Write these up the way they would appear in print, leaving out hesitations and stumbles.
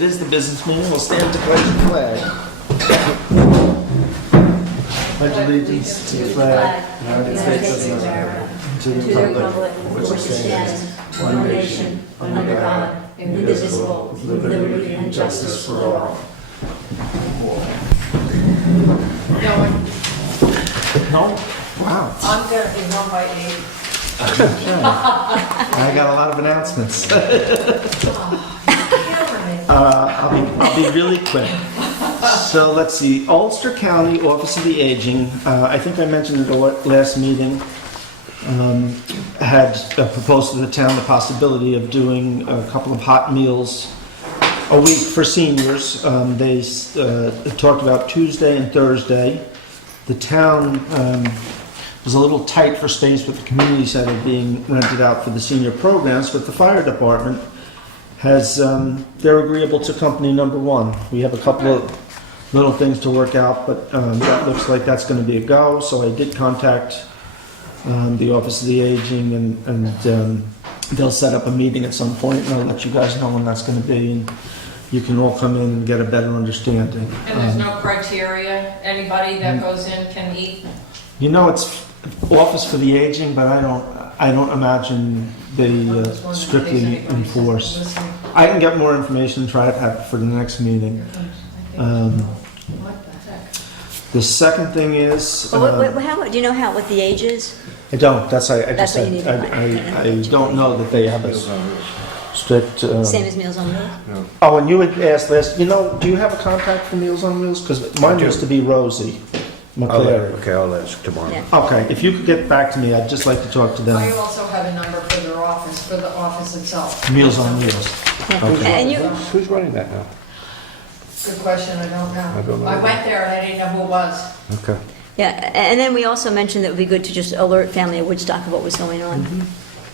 It is the business meeting. We'll stand to pledge the flag. Pledge allegiance to the flag of the United States of America, to the republic which stands one nation, under God, indivisible, with liberty and justice for all. No? Wow. I'm going to be home by 8. I got a lot of announcements. I'll be really quick. So let's see. Ulster County Office of the Aging, I think I mentioned at the last meeting, had proposed to the town the possibility of doing a couple of hot meals a week for seniors. They talked about Tuesday and Thursday. The town was a little tight for space with the community center being rented out for the senior programs, but the fire department has, they're agreeable to company number one. We have a couple of little things to work out, but that looks like that's going to be a go. So I did contact the Office of the Aging, and they'll set up a meeting at some point, and I'll let you guys know when that's going to be, and you can all come in and get a better understanding. And there's no criteria? Anybody that goes in can eat? You know, it's Office for the Aging, but I don't imagine they strictly enforce. I can get more information and try to have it for the next meeting. What the heck? The second thing is, How do you know how what the age is? I don't. That's what you need to I don't know that they have a strict. Same as Meals on Wheels? Oh, and you had asked last. You know, do you have a contact for Meals on Wheels? Because mine used to be Rosie McClary. I'll ask tomorrow. Yeah. Okay, if you could get back to me, I'd just like to talk to I them. also have a number for their office, for the office itself. Meals on Wheels. Yeah. Okay. And you, Who's running that now? Good question, I don't know. I don't know. I went there and I didn't know who it was. Okay. yeah, and then we also mentioned that it would be good to just alert family of Woodstock of what was going on.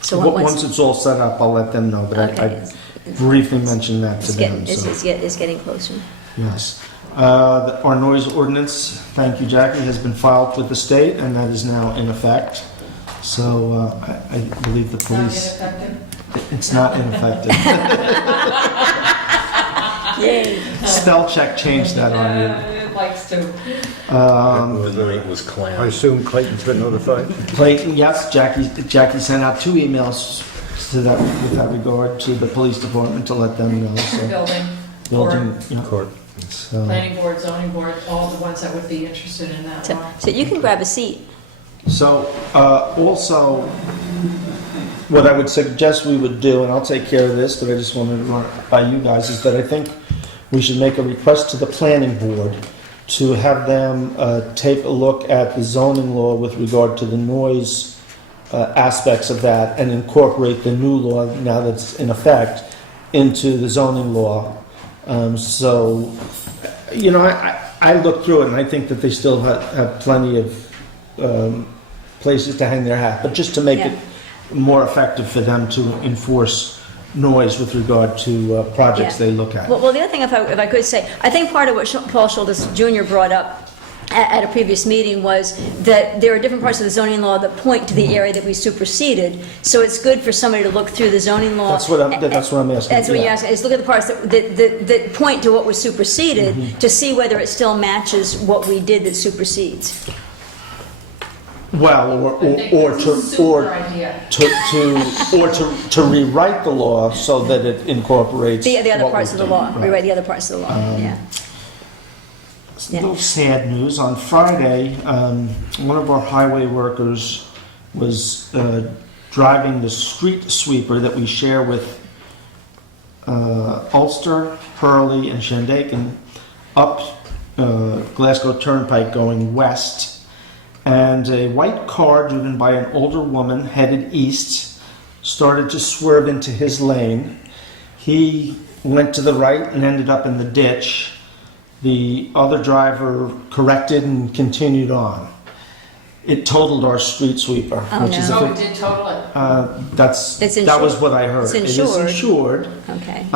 So Once it's all set up, I'll let them know. But Okay. I briefly mentioned that to them. It's getting closer. Yes. Our noise ordinance, thank you, Jackie, has been filed with the state, and that is now in effect. So I believe the It's not police. ineffective? It's not ineffective. Yay. Spell check changed that on you. It likes to. The night was I clown. assume Clayton's been notified? Clayton, yes, Jackie sent out 2 emails to that with that regard to the police department to let them know. So, Building, yeah. Court. So, planning board, zoning board, all the ones that would be interested in that law. So you can grab a seat. So, also, what I would suggest we would do, and I'll take care of this, but I just wanted to run it by you guys, is that I think we should make a request to the planning board to have them take a look at the zoning law with regard to the noise aspects of that and incorporate the new law, now that's in effect, into the zoning law. So, you know, I looked through it and I think that they still have plenty of places to hang their hat, but just to make it more effective for them to enforce noise with regard to projects they look at. Well, the other thing, if I could say, I think part of what Paul Schultes Jr. brought up at a previous meeting was that there are different parts of the zoning law that point to the area that we superseded. So it's good for somebody to look through the zoning law. That's what I'm asking. That's what you're asking, is look at the parts that point to what was superseded to see whether it still matches what we did that supersedes. Well, I think it's a super idea. to rewrite the law so that it incorporates The other what parts we've of the done. law, Right. rewrite the other parts of the law, yeah. A little sad news. On Friday, one of our highway workers was driving the street sweeper that we share with Ulster, Hurley, and Shandaken up Glasgow Turnpike going west. And a white car driven by an older woman headed east started to swerve into his lane. He went to the right and ended up in the ditch. The other driver corrected and continued on. It totaled our street sweeper, Oh, which is no. So it did total it. It's that was insured. what I heard. It's It is insured. insured. Okay,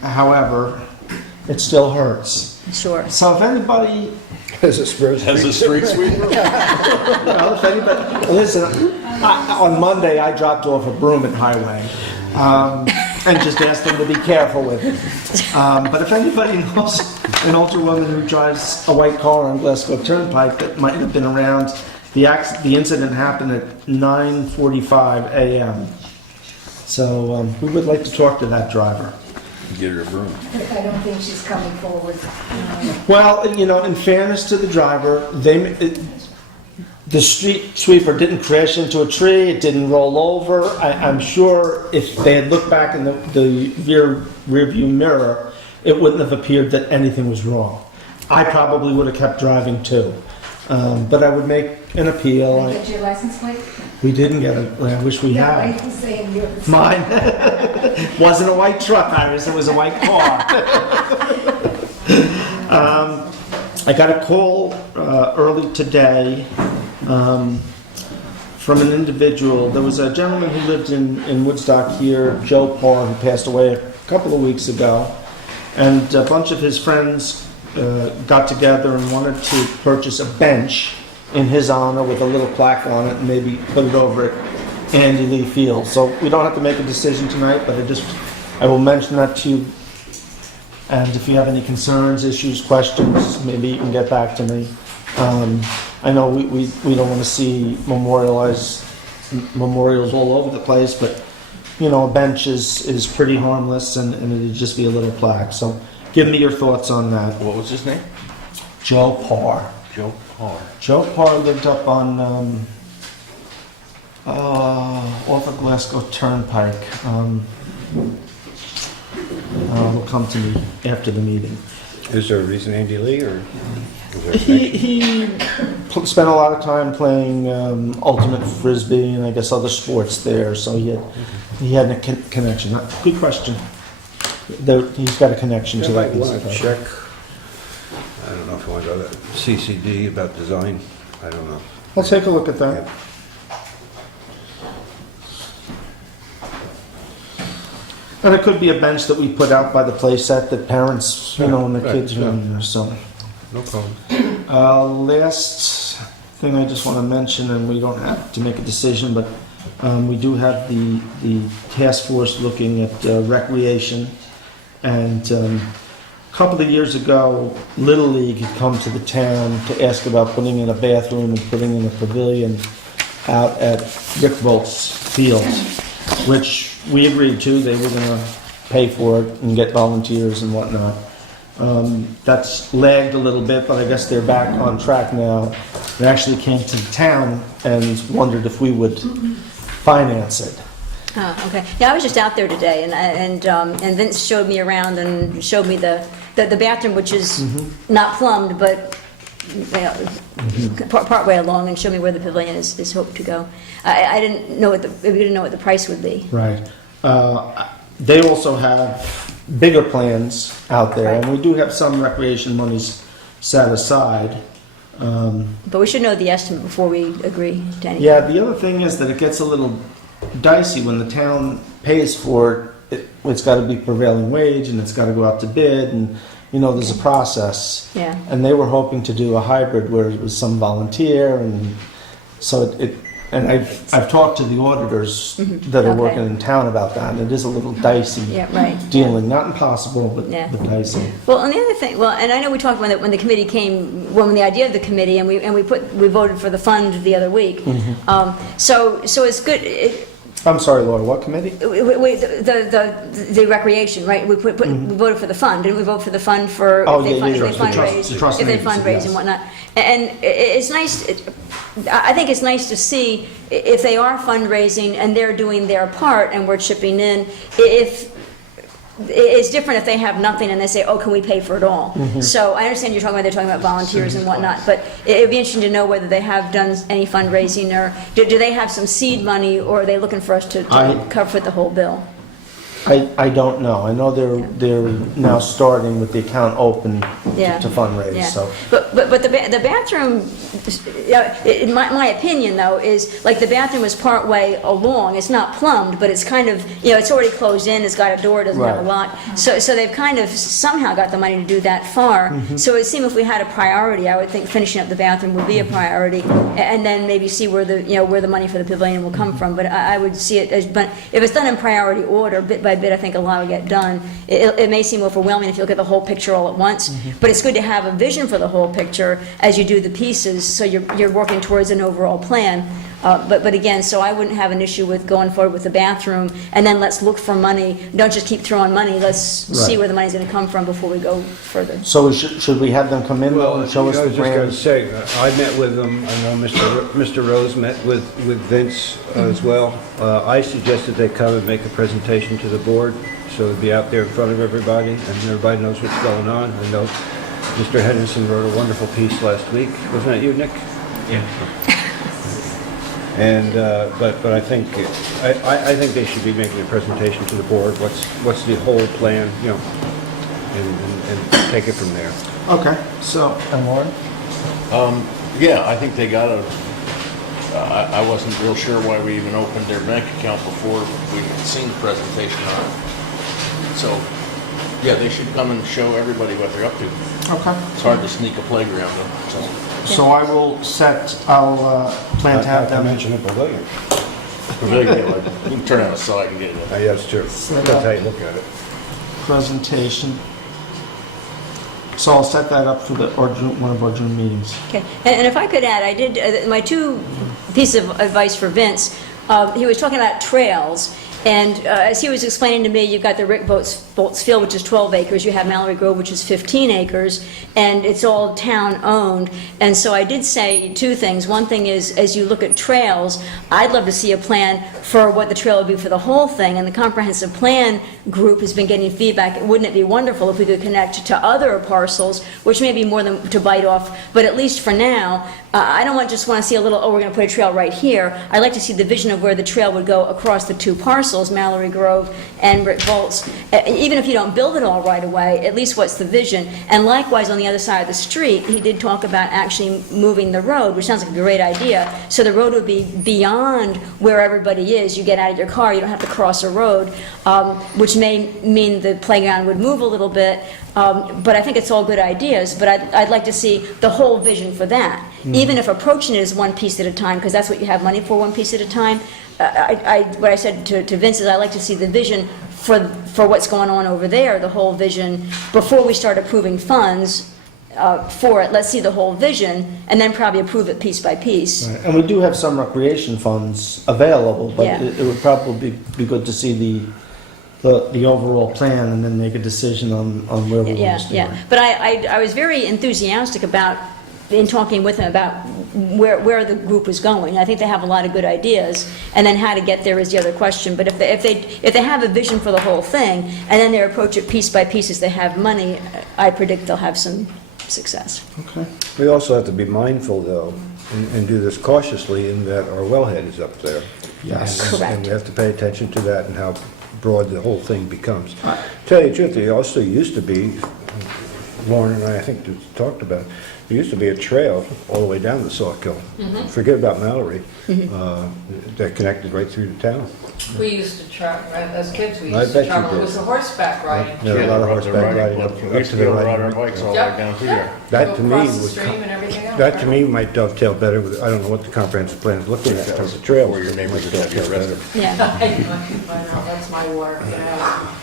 However, it still hurts. sure. So if anybody, As a spirit. As a street sweeper? well, if anybody, listen. On Monday, I dropped off a broom at Highway. and just ask them to be careful with it. But if anybody knows an older woman who drives a white car on Glasgow Turnpike that might have been around, the incident happened at 9:45 a.m. So we would like to talk to that driver. Get her a broom. I don't think she's coming forward. Well, in fairness to the driver, the street sweeper didn't crash into a tree, it didn't roll over. I'm sure if they had looked back in the rear view mirror, it wouldn't have appeared that anything was wrong. I probably would have kept driving too. But I would make an appeal. Can I get your license plate? We didn't get it. I wish we No, had. I was saying yours. Mine wasn't a white truck, Iris. It was a white car. I got a call early today from an individual. There was a gentleman who lived in Woodstock here, Joe Parr, who passed away a couple of weeks ago. And a bunch of his friends got together and wanted to purchase a bench in his honor with a little plaque on it and maybe put it over at Andy Lee Field. So we don't have to make a decision tonight, but I will mention that to you. And if you have any concerns, issues, questions, maybe you can get back to me. I know we don't want to see memorials all over the place, but a bench is pretty harmless, and it'd just be a little plaque. So give me your thoughts on that. What was his name? Joe Parr. Joe Parr. Joe Parr lived up on off of Glasgow Turnpike. Will come to me after the meeting. Is there a reason Andy Lee, or is there a He spent a lot of time playing ultimate frisbee and I guess other sports there, so he had a connection. Good question. He's got a connection to that. might want to check? I don't know if you want to go to CCD about design. I don't know. I'll take a look at that. And it could be a bench that we put out by the play set that parents, and the right, kids are yeah. in there, so. No problem. Last thing I just want to mention, and we don't have to make a decision, but we do have the task force looking at recreation. And a couple of years ago, Little League had come to the town to ask about putting in a bathroom and putting in a pavilion out at Rick Volt's field, which we agreed to. They were going to pay for it and get volunteers and whatnot. That's lagged a little bit, but I guess they're back on track now. They actually came to the town and wondered if we would finance it. Oh, okay. Yeah, I was just out there today, and Vince showed me around and showed me the bathroom, which is not plumbed, but part way along, and showed me where the pavilion is hoped to go. I didn't know we didn't know what the price would be. Right. They also have bigger plans out there, and we do have some recreation monies set aside. But we should know the estimate before we agree to anything. Yeah, the other thing is that it gets a little dicey when the town pays for it. It's got to be prevailing wage, and it's got to go out to bid, and there's a process. Yeah. And they were hoping to do a hybrid where it was some volunteer, and so and I've talked to the auditors that are Okay. working in town about that, and it is a little dicey Yeah, right. dealing. Not impossible, but dicey. Well, and the other thing, and I know we talked when the committee came, when the idea of the committee, and we voted for the fund the other week. So it's good. I'm sorry, Laura, what committee? The recreation, right? We voted for the fund, didn't we vote for the fund for Oh, if yeah, they the fundraise, trust if they agency, fundraise yes. and whatnot. And it's nice. I think it's nice to see if they are fundraising and they're doing their part and we're chipping in. If it's different if they have nothing and they say, "Oh, can we pay for it all?" So I understand they're talking about volunteers and whatnot, but it'd be interesting to know whether they have done any fundraising, or do they have some seed money, or are they looking for us to cover the whole bill? I don't know. I know they're now starting with the account open to fundraise. Yeah. So. But the bathroom, in my opinion though, is like the bathroom is part way along. It's not plumbed, but it's kind of it's already closed in. It's got a door. It doesn't have a Right. lock. So they've kind of somehow got the money to do that far. So it seemed if we had a priority, I would think finishing up the bathroom would be a priority, and then maybe see where the money for the pavilion will come from. But I would see it as, but if it's done in priority order, bit by by bit, I think a lot will get done. It may seem overwhelming if you look at the whole picture all at once, but it's good to have a vision for the whole picture as you do the pieces, so you're working towards an overall plan. But again, so I wouldn't have an issue with going forward with the bathroom, and then let's look for money. Don't just keep throwing money, let's see Right. where the money's gonna come from before we go further. So should we have them come in though and show us I the was just going to plans? say, I met with them, I know Mr. Rose met with Vince as well. I suggested they come and make a presentation to the board, so it'd be out there in front of everybody, and everybody knows what's going on. I know Mr. Henderson wrote a wonderful piece last week. Wasn't that you, Nick? Yeah. And, but I think, I think they should be making a presentation to the board, what's the whole plan, you know, and take it from there. Okay, so, and Warren? Yeah, I think they got a, I wasn't real sure why we even opened their bank account before we had seen the presentation on it. So, yeah, they should come and show everybody what they're up to. Okay. It's hard to sneak a playground in, so. So I'll plan to have I them. mentioned a pavilion. You can turn on the side and get it. Yeah, that's true. That's how you look at it. Presentation. So I'll set that up for one of our June meetings. Okay, and if I could add, I did, my two pieces of advice for Vince, he was talking about trails, and as he was explaining to me, you've got the Rick Bolt's Field, which is 12 acres, you have Mallory Grove, which is 15 acres, and it's all town-owned, and so I did say two things. One thing is, as you look at trails, I'd love to see a plan for what the trail would be for the whole thing, and the comprehensive plan group has been getting feedback. Wouldn't it be wonderful if we could connect to other parcels, which may be more than to bite off, but at least for now, I don't just want to see a little, oh, we're going to put a trail right here. I'd like to see the vision of where the trail would go across the two parcels, Mallory Grove and Rick Bolt's. Even if you don't build it all right away, at least what's the vision? And likewise, on the other side of the street, he did talk about actually moving the road, which sounds like a great idea. So the road would be beyond where everybody is. You get out of your car, you don't have to cross a road, which may mean the playground would move a little bit. But I think it's all good ideas, but I'd like to see the whole vision for that. Even if approaching it is one piece at a time, because that's what you have money for, one piece at a time. What I said to Vince is I'd like to see the vision for what's going on over there, the whole vision, before we start approving funds for it. Let's see the whole vision, and then probably approve it piece by piece. Right. And we do have some recreation funds available, but Yeah. it would probably be good to see the overall plan and then make a decision on where we want Yeah, to start. yeah. But I was very enthusiastic about, in talking with him about where the group was going. I think they have a lot of good ideas, and then how to get there is the other question. But if they have a vision for the whole thing, and then they approach it piece by piece as they have money, I predict they'll have some success. Okay. We also have to be mindful, though, and do this cautiously, in that our wellhead is up there. Yes. Correct. And we have to pay attention to that and how broad the whole thing becomes. Tell you the truth, there also used to be, Lauren and I think talked about, there used to be a trail all the way down to Sawkill. Forget about Mallory. That connected right through the town. We used to travel, as kids, we I used bet to you travel, did. it was a horseback riding. There were a lot of the horseback riding up We to used to the be able to ride our right. bikes all the Yep. way down through there. That Go to me across the would, stream and everything else. that to me might dovetail better with, I don't know what the comprehensive plan is looking at in terms of trails. Where your neighbors would have you arrested. Yeah. I know, that's my work, yeah.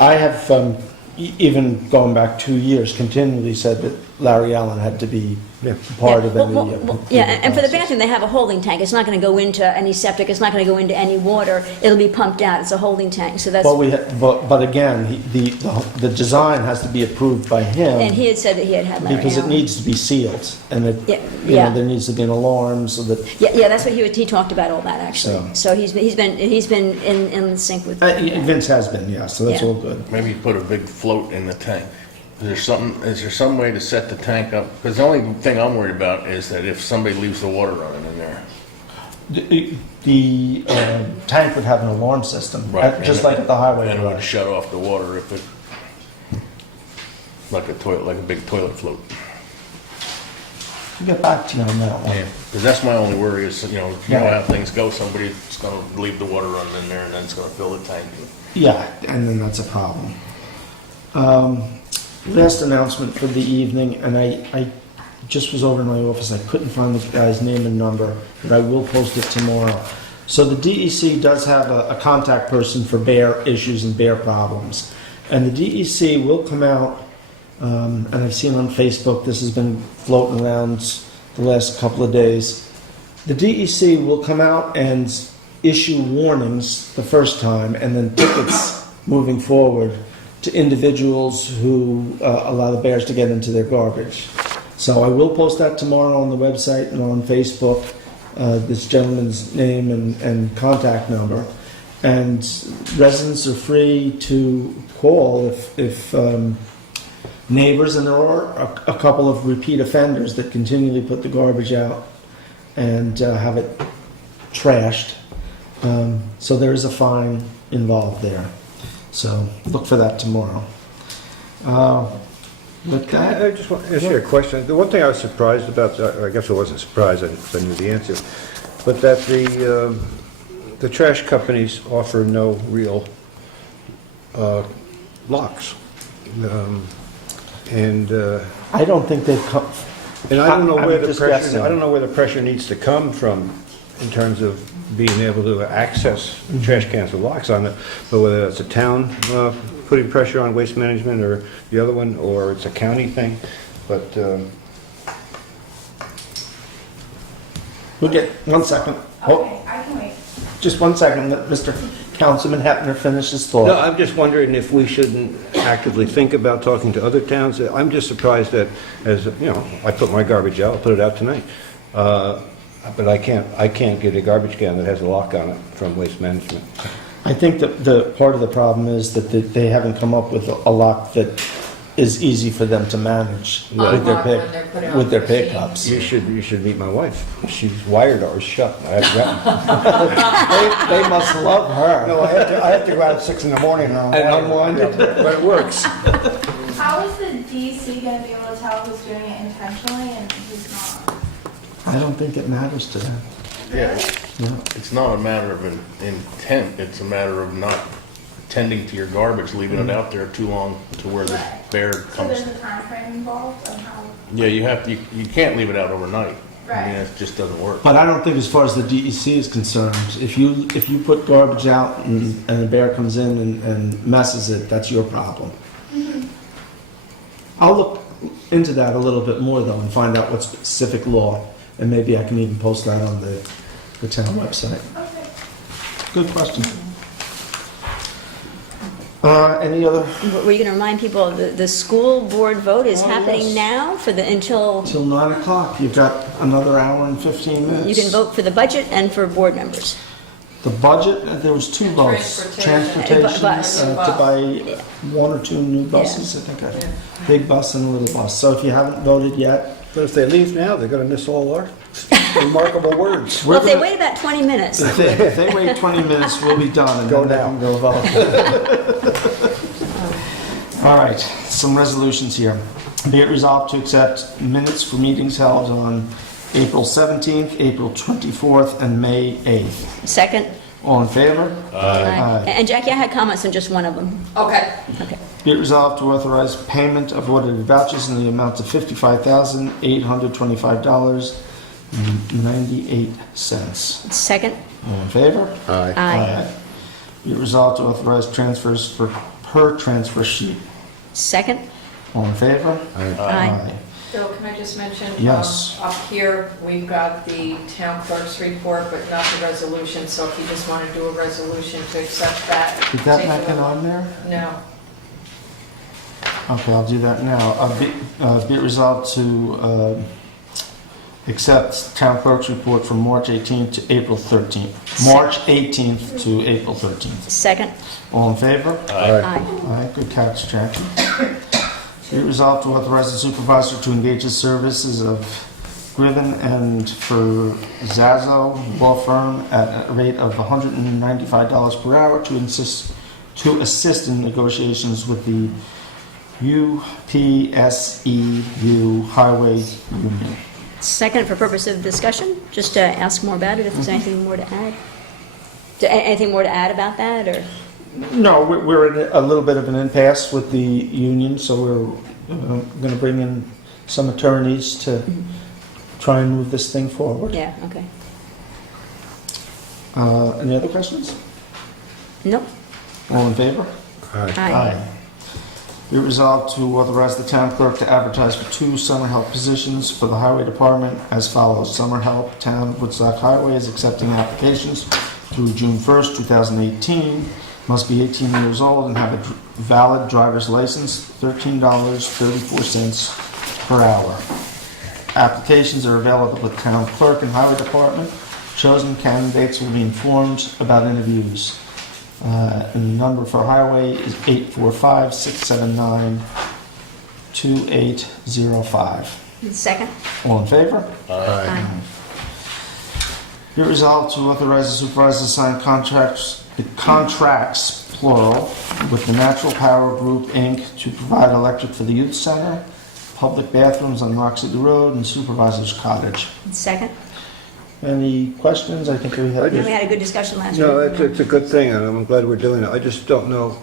I have, even going back 2 years, continually said that Larry Allen had to be part of any. Yeah, and for the process. bathroom, they have a holding tank. It's not going to go into any septic, it's not going to go into any water. It'll be pumped out, it's a holding tank, so that's, But again, the design has to be approved by him. and he had said that he had Larry Because it Allen. needs to be sealed, and Yeah, you yeah. know, there needs to be an alarm so that, Yeah, that's what he talked about, all that, actually. So- So he's been in sync with that. Vince has been, yeah, so that's Yeah. all good. Maybe put a big float in the tank. Is there some way to set the tank up? Because the only thing I'm worried about is that if somebody leaves the water running in there. The tank would have an alarm system, just like at the highway And it would garage. shut off the water if it, like a big toilet float. I'll get back to you on that one. Because that's my only worry is, you know how things go, somebody's gonna leave the water running in there and then it's gonna fill the tank. Yeah, and then that's a problem. Last announcement for the evening, and I just was over in my office, I couldn't find the guy's name and number, but I will post it tomorrow. So the DEC does have a contact person for bear issues and bear problems. And the DEC will come out, and I've seen on Facebook, this has been floating around the last couple of days. The DEC will come out and issue warnings the first time and then tickets moving forward to individuals who allow the bears to get into their garbage. So I will post that tomorrow on the website and on Facebook, this gentleman's name and contact number. And residents are free to call if neighbors, and there are a couple of repeat offenders that continually put the garbage out and have it trashed. So there is a fine involved there. So look for that tomorrow. With that, I just want to ask you a question. The one thing I was surprised about, I guess I wasn't surprised, I knew the answer, but that the trash companies offer no real locks. I don't think they've come. And I don't know I'm where the just pressure, guessing. I don't know where the pressure needs to come from in terms of being able to access trash cans with locks on it, but whether it's a town putting pressure on waste management or the other one, or it's a county thing, but We'll get 1 second. Oh, Okay, I can wait. just 1 second. Let Mr. Councilman Hepner finish his thought. no, I'm just wondering if we shouldn't actively think about talking to other towns. I'm just surprised that, as, you know, I put my garbage out, I'll put it out tonight. But I can't get a garbage can that has a lock on it from Waste Management. I think that the part of the problem is that they haven't come up with a lock that is easy for them to manage with their Unlock when they're put on with their the machine. pickups. You should meet my wife. She's wired ours shut. I have They must love her. No, I have to go out at 6 in the morning and unwind it. but it works. How is the DC gonna be able to tell who's doing it intentionally and who's not? I don't think it matters to them. Yeah, No. it's not a matter of intent, it's a matter of not tending to your garbage, leaving it out there too long to where the Right. bear So comes. there's a time frame involved on how, Yeah, you can't leave it out overnight. I mean, Right. it just doesn't work. But I don't think, as far as the DEC is concerned, if you put garbage out and a bear comes in and messes it, that's your problem. I'll look into that a little bit more though and find out what specific law, and maybe I can even post that on the town website. okay. Good question. Any other? Were you going to remind people, the school board vote is Oh, happening yes. now until, Till 9 o'clock. You've got another hour and 15 minutes. you can vote for the budget and for board members. The budget, there was 2 And votes. transportation. Bus. To buy 1 or 2 new buses, I think. Big bus and a little bus. So if you haven't voted yet, But if they leave now, they're going to miss all our remarkable words. Well, if they gonna- wait about 20 minutes. if they wait 20 minutes, we'll be done and Go then they now. can go vote. All right, some resolutions here. Be it resolved to accept minutes for meetings held on April 17th, April 24th, and May 8th. Second? All in favor? Aye. And Jackie, I had comments on just one of them. Okay, Okay. Be it resolved to authorize payment of audited vouchers in the amount of $55,825.98. Second? All in favor? Aye. Be it resolved to authorize transfers per transfer sheet. Second? All in favor? Aye. Bill, can I just mention? Yes. Up here, we've got the town clerk's report, but not the resolution, so if you just want to do a resolution to accept that. Did that take not a get look. on there? No. Okay, I'll do that now. Be it resolved to accept town clerk's report from March 18th to April 13th. March 18th to April 13th. Second? All in favor? Aye. All right, good catch, Jackie. Be it resolved to authorize the supervisor to engage the services of Griven and for Zazo Law Firm at a rate of $195 per hour to assist in negotiations with the UPSEU Highway Union. Second, for purpose of discussion, just to ask more about it, if there's anything more to add. Anything more to add about that, or? No, we're in a little bit of an impasse with the union, so we're going to bring in some attorneys to try and move this thing forward. Yeah, okay. Any other questions? Nope. All in favor? Aye. Be it resolved to authorize the town clerk to advertise for 2 summer help positions for the highway department as follows. Summer help, town of Woodstock Highway is accepting applications through June 1st, 2018. Must be 18 years old and have a valid driver's license, $13.34 per hour. Applications are available with town clerk and highway department. Chosen candidates will be informed about interviews. And the number for highway is 845-679-2805. Second? All in favor? Aye. Be it resolved to authorize the supervisor to sign contracts, plural, with the Natural Power Group, Inc. to provide electric for the youth center, public bathrooms on Rock City Road, and supervisor's cottage. Second? Any questions? I think we We had. had a good discussion last week. No, it's a good thing, and I'm glad we're doing it. I just don't know,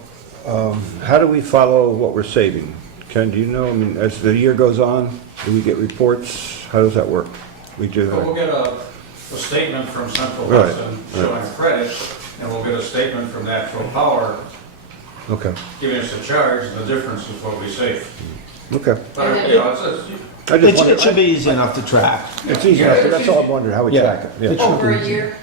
how do we follow what we're saving? Ken, do you know? I mean, as the year goes on, do we get reports? How does that work? We do. We'll get a statement from Central Right, Hudson showing credit, and we'll get a statement from Natural Power Okay, giving us a charge, and the difference is what we save. okay. But, you know, it's I just It wonder, should be easy enough to track. it's easy enough, but that's all I'm wondering, how we Yeah. track it. Yeah. It should Over a be. year,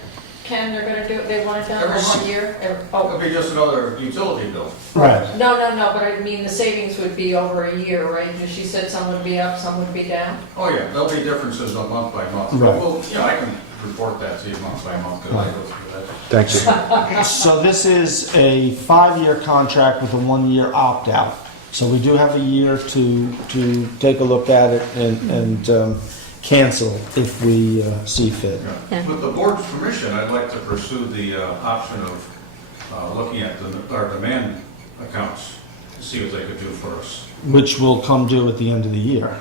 Ken, they're gonna do it, they want it done in Every 1 year? it'll be just another utility bill. Right. No, but I mean, the savings would be over a year, right? She said some would be up, some would be down? Oh, yeah, there'll be differences on month by month. Right. But we'll, you know, I can report that to you month by month, because I go through that. Thank you. So this is a 5-year contract with a 1-year opt-out. So we do have a year to take a look at it and cancel if we see fit. Yeah. With the board's permission, I'd like to pursue the option of looking at our demand accounts to see what they could do for us. Which will come due at the end of the year.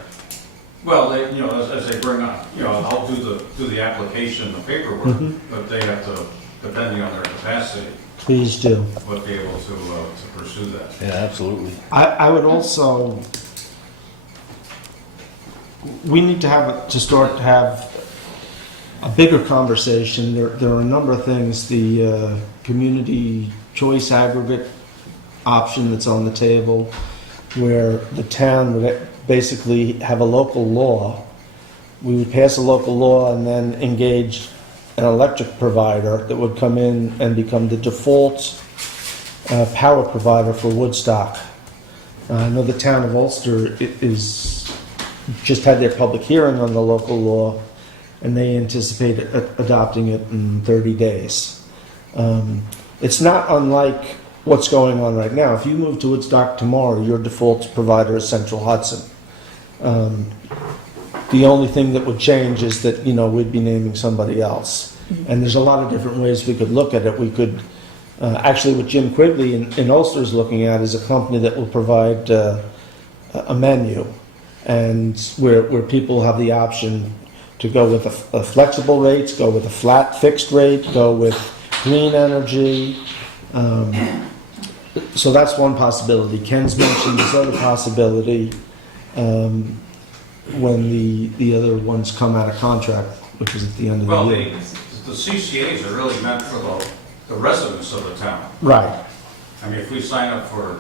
Well, they, you know, as they bring on, you know, I'll do the application, the paperwork, Mhm. but they have to, depending on their capacity, Please do. would be able to pursue that. Yeah, absolutely. I would also, we need to start to have a bigger conversation. There are a number of things, the community choice aggregate option that's on the table, where the town would basically have a local law. We would pass a local law and then engage an electric provider that would come in and become the default power provider for Woodstock. I know the town of Ulster just had their public hearing on the local law, and they anticipate adopting it in 30 days. It's not unlike what's going on right now. If you move to Woodstock tomorrow, your default provider is Central Hudson. The only thing that would change is that, you know, we'd be naming somebody else. And there's a lot of different ways we could look at it. We could, actually what Jim Quigley in Ulster is looking at is a company that will provide a menu, and where people have the option to go with a flexible rates, go with a flat fixed rate, go with green energy. So that's one possibility. Ken's mentioned this other possibility when the other ones come out of contract, which is at the end of Well, the year. the CCAs are really meant for the residents of the town. Right. I mean, if we sign up for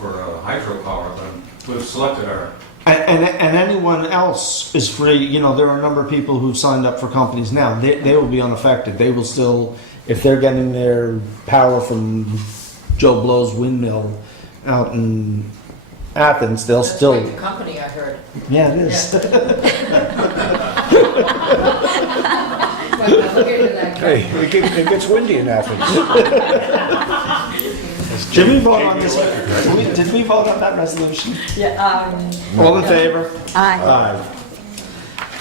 hydropower, then we've selected our, And anyone else is free. You know, there are a number of people who've signed up for companies now. They will be unaffected. They will still, if they're getting their power from Joe Blow's windmill out in Athens, they'll That's still. quite the company, I heard. Yeah, it is. But I'll look into that. Hey, it gets windy in Athens. Did we vote on this? Did we vote on that resolution? Yeah, All in favor? Aye. Aye.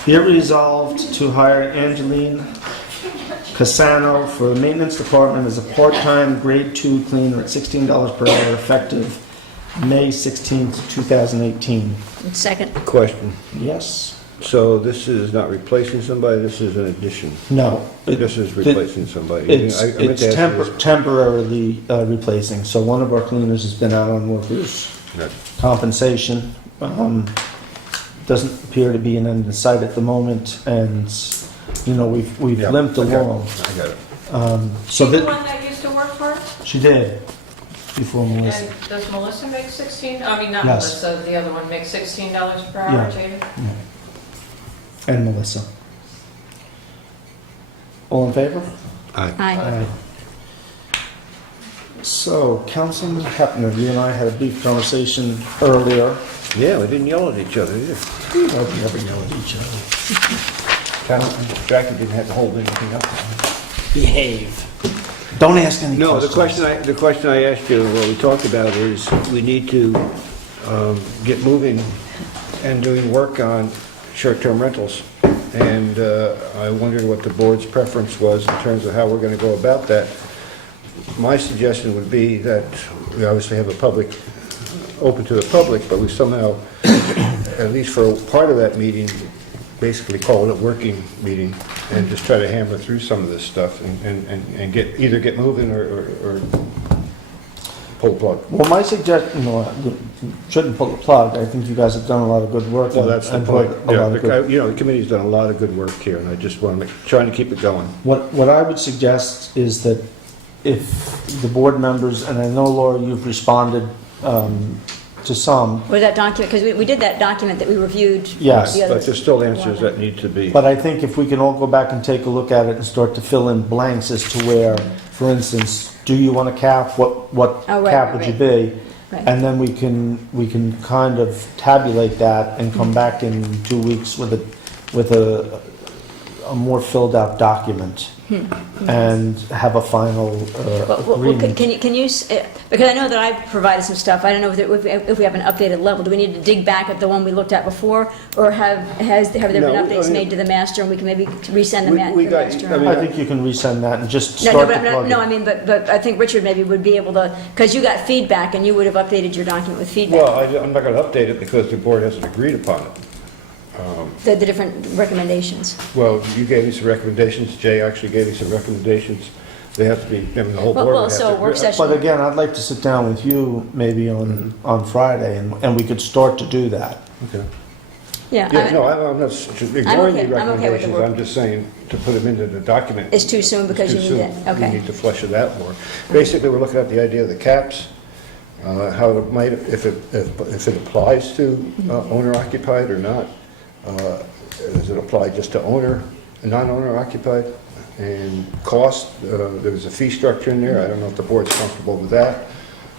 Be it resolved to hire Angeline Cassano for the maintenance department as a part-time grade 2 cleaner at $16 per hour effective May 16th, 2018. Second? Question. Yes? So this is not replacing somebody, this is an addition? No. This is replacing somebody? It's I meant to ask you this. temporarily replacing. So one of our cleaners has been out on workers' Good. compensation. Doesn't appear to be an end in sight at the moment, and you know we've Yeah, limped okay. along. I got it. So She's the that, one that used to work for us? she did, before Melissa. And does Melissa make 16? I mean, not Yes. Melissa, the other one makes $16 per hour, Yeah. Jada? And Melissa. All in favor? Aye. Aye. So, Councilman Hepner, you and I had a brief conversation earlier. Yeah, we didn't yell at each other either. We never yell at each other. Jackie didn't have to hold anything up. Behave. Don't ask any No, questions. the question I asked you, what we talked about is we need to get moving and doing work on short-term rentals. And I wondered what the board's preference was in terms of how we're going to go about that. My suggestion would be that we obviously have a public, open to the public, but we somehow, at least for part of that meeting, basically call it a working meeting and just try to hammer through some of this stuff and get, either get moving or pull the plug. Well, my suggestion, no, shouldn't pull the plug. I think you guys have done a lot of good work. Well, that's the and point. put a lot of good- You know, the committee's done a lot of good work here, and I just want to trying to keep it going. What I would suggest is that if the board members, and I know, Laura, you've responded to some, Or that document, because we did that document that we reviewed. Yes, the other- But there's still answers that need to be. but I think if we can all go back and take a look at it and start to fill in blanks as to where, for instance, do you want a cap? What Oh, right, cap right, would you right. be? Right. And then we can kind of tabulate that and come back in 2 weeks with a more filled out document and have a final Well, agreement. can you, because I know that I've provided some stuff, I don't know if we have an updated level. Do we need to dig back at the one we looked at before? Or have there been No, updates I mean- made to the master and we can maybe resend the We the got- master? I mean, I think you can resend that and just No, start but the plug. no, I mean, but I think Richard maybe would be able to, because you got feedback and you would have updated your document with feedback. Well, I'm not going to update it because the board hasn't agreed upon it. The different recommendations. Well, you gave me some recommendations, Jay actually gave me some recommendations. They have to be, I mean, the whole board would Well, have to. so work session. But again, I'd like to sit down with you maybe on Friday and we could start to do that. Okay. Yeah, Yeah, I mean, no, I'm not ignoring the I'm okay with the recommendations, work. I'm just saying to put them into the document. it's too soon because you Too need soon. it, okay. We need to flesh it out more. Basically, we're looking at the idea of the caps, how it might, if it applies to owner occupied or not. Does it apply just to owner, non-owner occupied? And cost, there's a fee structure in there, I don't know if the board's comfortable with that.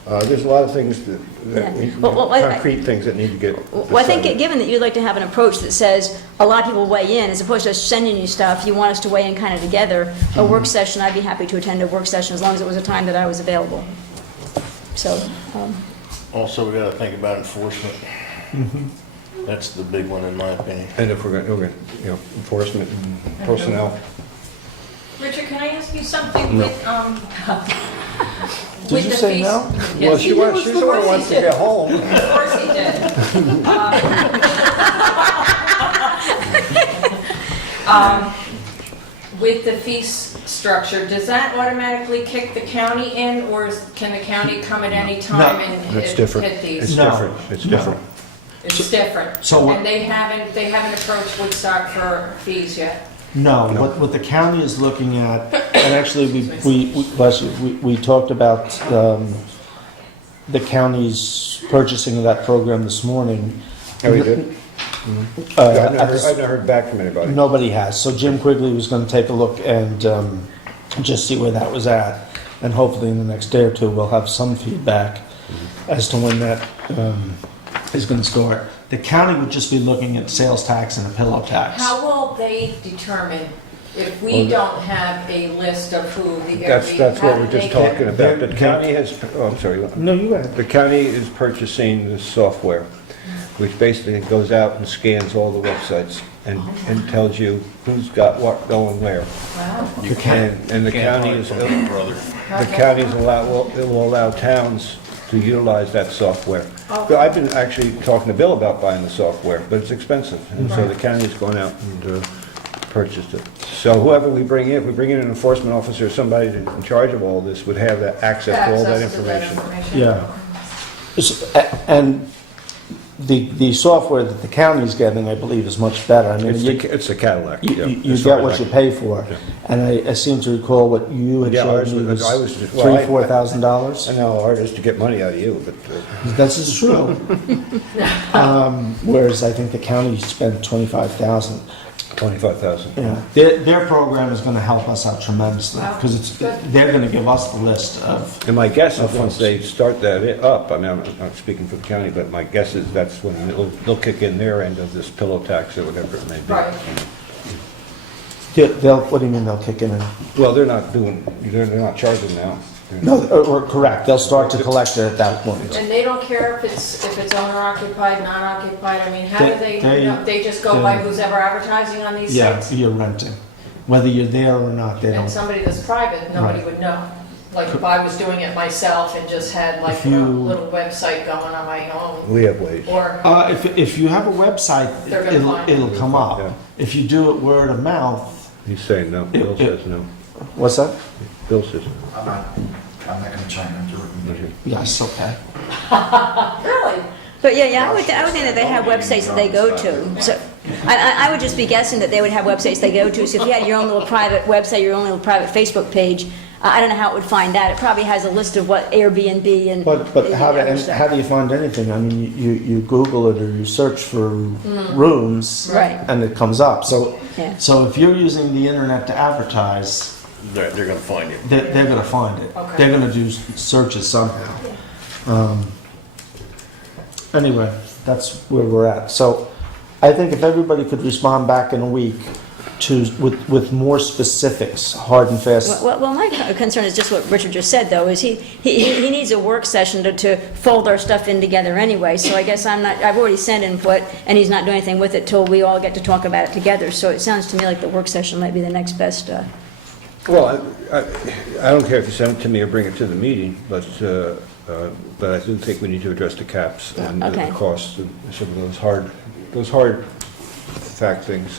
There's a lot of things that, Yeah. Well, concrete things that need to get decided. Well, I think given that you'd like to have an approach that says a lot of people weigh in, as opposed to us sending you stuff, you want us to weigh in kind of together, a work session, I'd be happy to attend a work session as long as it was a time that I was available. So, Also, we gotta think about enforcement. That's the big one, in my opinion. And if we're going to, you know, enforcement and personnel. Richard, can I ask you something with, Did with you the say fees? no? Yes, She's the one who wants to get home. Of course he did. With the fee structure, does that automatically kick the county in, or can the county come at any time and It's hit different. hit It's these? No. different, it's different. It's different. So what- And they haven't approached Woodstock for fees yet? No, what the county is looking at, and actually bless you, we talked about the county's purchasing of that program this morning. Oh, we did? I've never heard back from anybody. Nobody has. So Jim Quigley was going to take a look and just see where that was at. And hopefully in the next day or two, we'll have some feedback as to when that is going to start. The county would just be looking at sales tax and a pillow tax. How will they determine if we don't have a list of who the That's what we're just talking about. The They're- county has, oh, I'm sorry. No, you had. The county is purchasing this software, which basically goes out and scans all the websites and tells you who's got what going where. Wow. You can't, And the can't county hide is, from Big Brother. the county's it will allow towns to utilize that software. But I've been actually talking to Bill about buying the software, but it's expensive. And so the county's gone out and purchased it. So whoever we bring in, if we bring in an enforcement officer, somebody in charge of all this would have that access to all that Access to that information. information. Yeah. And the software that the county's getting, I believe, is much better. I mean, It's a Cadillac. yeah, you as far get what as you I- pay for. Yeah. And I seem to recall what you had Yeah, showed ours me was- was I was just- well, I- $3,000-$4,000. I know, hard is to get money out of you, but This is true. Whereas I think the county spent 25,000. 25,000. Yeah, their program is gonna help us out tremendously, because they're gonna give us the list of, And my guess is once they start that up, I mean, I'm not speaking for the county, but my guess is that's when they'll kick in their end of this pillow tax or whatever it may be. Right. they'll, what do you mean they'll kick in? Well, they're not not charging now. No, or correct, they'll start to collect it at that point. And they don't care if it's owner occupied, non-occupied, I mean, how do they just go by who's ever advertising on these Yeah, sites? you're renting. Whether you're there or not, they And don't. somebody that's private, nobody Right. would know. Like if I was doing it myself and just had like If a you- little website going on my own, We have ways. or, If you have a website, They're gonna find it. it'll come up. Yeah. If you do it word of mouth, He's saying no. Bill says no. what's that? Bill says, I'm not gonna chime into it. Yes, okay. really? But yeah, I would think that they have websites that they go to. So I would just be guessing that they would have websites they go to. So if you had your own little private website, your own little private Facebook page, I don't know how it would find that. It probably has a list of what Airbnb and. But how do you find anything? I mean, you Google it or you search for rooms, Right. and it comes up. So Yeah. so if you're using the internet to advertise, They're gonna find it. they're going to find it. Okay. They're going to do searches somehow. Anyway, that's where we're at. So I think if everybody could respond back in a week with more specifics, hard and fast. Well, my concern is just what Richard just said, though, is he needs a work session to fold our stuff in together anyway, so I guess I've already sent input, and he's not doing anything with it till we all get to talk about it together, so it sounds to me like the work session might be the next best, well, I don't care if you send it to me or bring it to the meeting, but I do think we need to address the caps and the Okay. costs and some of those hard fact things.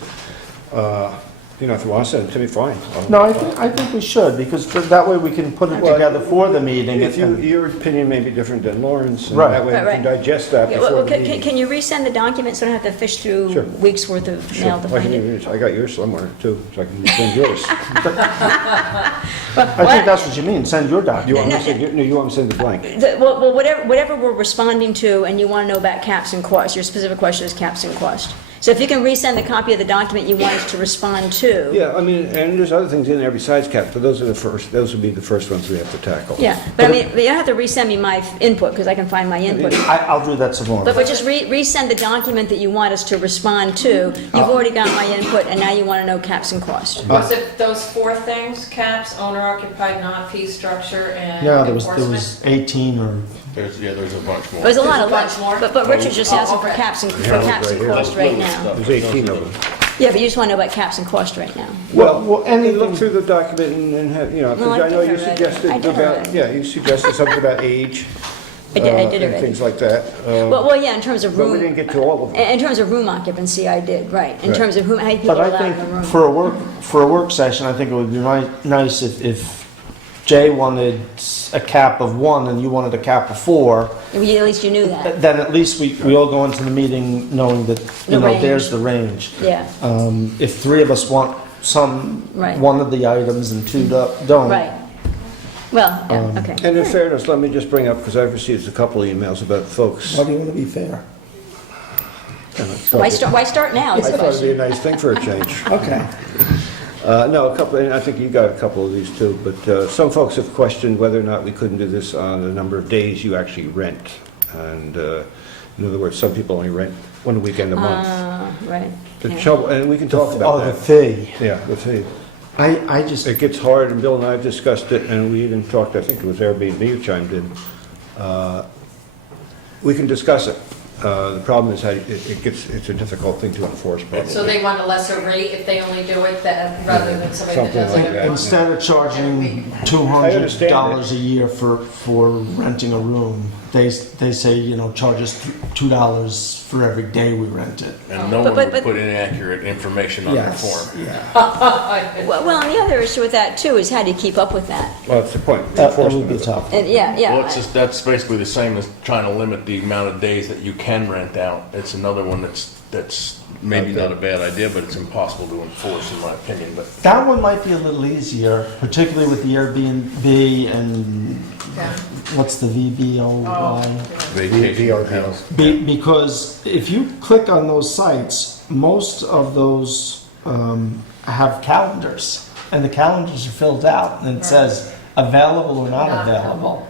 If you want to send it to me, fine. No, I think we should, because that way we can put it together for the meeting. If your opinion may be different than Lauren's, and Right. that way we Right, can digest that Yeah, before well, the meeting. can you resend the document so I don't have to fish through Sure. weeks' worth of Sure. mail to find it? I got yours somewhere too, so I can send yours. I think that's what you mean, send your You document. want me to send, you want me to send the blank? Well, whatever we're responding to, and you want to know about caps and cost, your specific question is caps and cost. So if you can resend the copy of the document you want us to respond to. Yeah, I mean, and there's other things in there besides caps, but those would be the first ones we have to tackle. Yeah, but you don't have to resend me my input, because I can find my input. I'll do that tomorrow. But just resend the document that you want us to respond to. You've already got my input, and now you want to know caps and cost. Was it those four things, caps, owner occupied, non-fee structure, and No, there enforcement? was 18 or, There's a bunch more. There's a lot of There's a bunch more? but Richard's just asking for okay. caps and right here. cost right now. There's 18 of them. Yeah, but you just want to know about caps and cost right now. well, And you look anything, through the document and have, because No, I I know think I you read it. suggested I did about, read it. yeah, you suggested something about age. I did and already. things like that. Well, yeah, in terms of But we room. didn't get to all of them. In terms of room occupancy, I did, right. In Right. terms of how many people but are I allowed think in the room. for a work session, I think it would be nice if Jay wanted a cap of 1 and you wanted a cap of 4, At least you knew that, then at least we all go into the meeting knowing that, The range. there's the range. yeah, If 3 of us want Right. one of the items and 2 don't. right. Well, yeah, okay. And in fairness, let me just bring up, because I've received a couple of emails about folks. Why do you want to be fair? Why start now I is the thought it'd be a question. nice thing for a change. Okay. No, a couple, and I think you got a couple of these too, but some folks have questioned whether or not we couldn't do this on the number of days you actually rent. And in other words, some people only rent 1 weekend a month. Right. The yeah. trouble, and we can talk Oh, about the that. fee. Yeah, the fee. I just, It gets hard, and Bill and I have discussed it, and we even talked, I think it was Airbnb who chimed in. We can discuss it. The problem is how it's a difficult thing to enforce, probably. So they want a lesser rate if they only do it rather than somebody that Something does like it that. every month? instead of charging I understand $200 a year for renting a room, they say, charge us $2 for every day we rent it. And no one would put inaccurate information on their form. Yeah. Well, and the other issue with that too is how do you keep up with that? Well, that's the point. That would Enforcement be of it. tough. And yeah. Well, that's basically the same as trying to limit the amount of days that you can rent out. It's another one that's maybe not a bad idea, but it's impossible to enforce, in my opinion. But That one might be a little easier, particularly with the Airbnb and what's the VBOY? vacation house. Because if you click on those sites, most of those have calendars, and the calendars are filled out, and it says available or not available.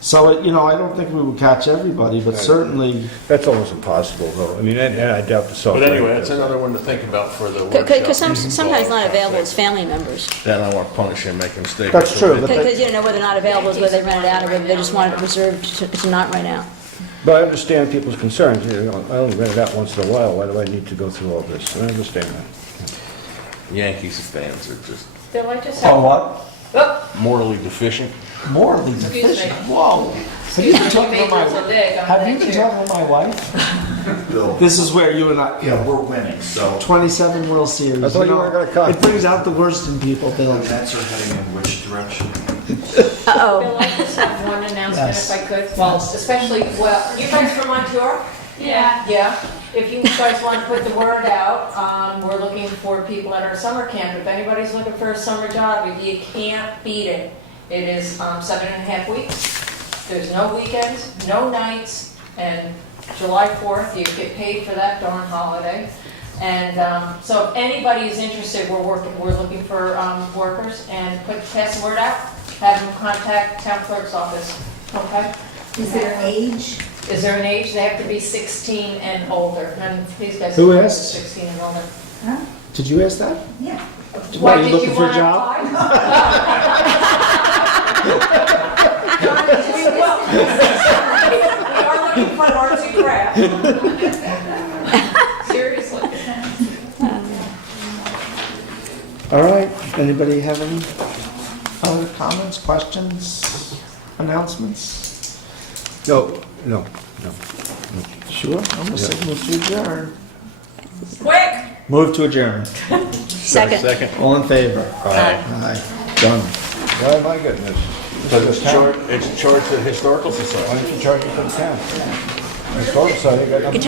So, I don't think we would catch everybody, but certainly, That's almost impossible, though. I mean, and I doubt the software. But anyway, it's another one to think about for the workshop. Because sometimes not available is family members. Then I want to punish him, make a mistake. That's true, but Because you don't know whether or not available is whether they rent it out or whether they just want it reserved to not rent out. But I understand people's concerns. I only rent it out once in a while. Why do I need to go through all this? I understand that. Yankees fans are just They're like just oh, what? morally deficient. Morally Excuse deficient. me. Whoa. Have you been talking to Excuse me, my so big, I'm Have you that been too. talking to my wife? Bill, This is where you and I, yeah, we're winning, so 27 World Series. I thought you were gonna cut. It brings out the worst in people, Bill. the Mets are heading in which direction? Uh-oh. Bill, I just have one announcement Yes. if I could. Well, especially, you guys from Montour? Yeah. Yeah, if you guys want to put the word out, we're looking for people at our summer camp. If anybody's looking for a summer job, if you can't beat it, it is 7.5 weeks. There's no weekends, no nights, and July 4th, you get paid for that darn holiday. And so if anybody is interested, we're looking for workers, and pass the word out, have them contact town clerk's office, okay? Is there an age? Is there an age? They have to be 16 and older, and these guys Who are asked? 16 and older. Huh? Did you ask that? Yeah. Why, you did looking for a wanna job? apply? We are looking for arts and crafts. Seriously. All right. Anybody have any other comments, questions, announcements? No. Sure. I'm gonna say move to adjourn. Quick! Move to adjourn. Second. All in favor? Aye. Aye. Done. Why, my goodness. Because it's charged to the Historical Why Society. don't you charge it for the town? Historical Society got nothing